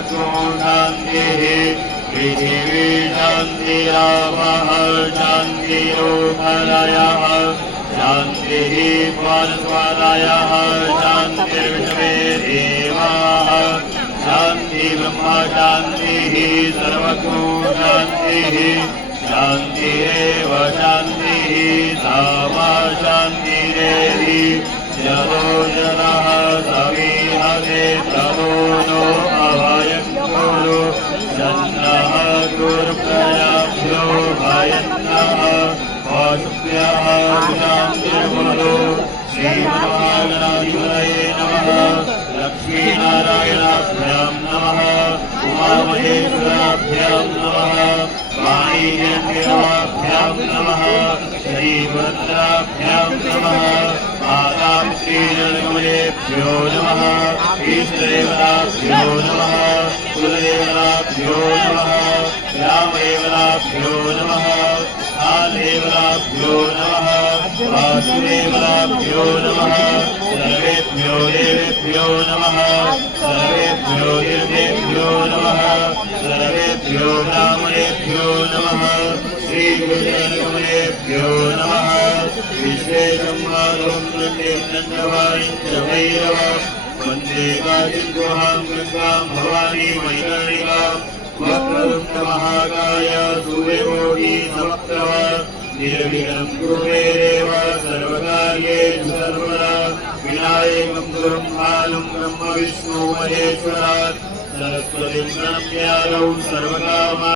सर्वतो शान्तिः पृथिवी शान्तिरापः शान्तिरोपलयः शान्तिः वनस्पतयः शान्तिर्विश्वे देवाः शान्ति ब्रह्म शान्तिः सर्वतो शान्तिः शान्तिरेव शान्तिः सामा शान्तिरेहि यतो जनः समीहते ततो नो अभयं कुरु जन्नः गुरुप्रजाभ्यो भयन्नः पशुभ्यः शान्तिर्भवतु श्रीमहागणाधिपतये नमः लक्ष्मीनारायणाभ्यां नमः उमामहेश्वराभ्यां नमः वाणीभ्यां नमः श्रीभद्राभ्यां नमः माताश्रीजनकमलेभ्यो नमः इष्टदेवताभ्यो नमः कुलदेवताभ्यो नमः ग्रामदेवताभ्यो नमः आदेवताभ्यो नमः वासुदेवताभ्यो नमः सर्वेभ्यो देवेभ्यो नमः सर्वेभ्यो तीर्थेभ्यो नमः सर्वेभ्यो ब्राह्मणेभ्यो नमः श्रीगुरुजनकमलेभ्यो नमः विश्वेशम्भारों नन्दवाणिज्यभैरव वन्दे काचिद्गुहां गङ्गां भवानी मणिकर्णिकां वक्रतुण्डमहाकाय सूर्यकोटि समप्रभ निर्विघ्नं कुरुते देव सर्वकार्येषु सर्वदा विनायकं गुरुं भानुं ब्रह्म विष्णु महेश्वरात् सरस्वतीं प्रणम्यादौ सर्वकामान्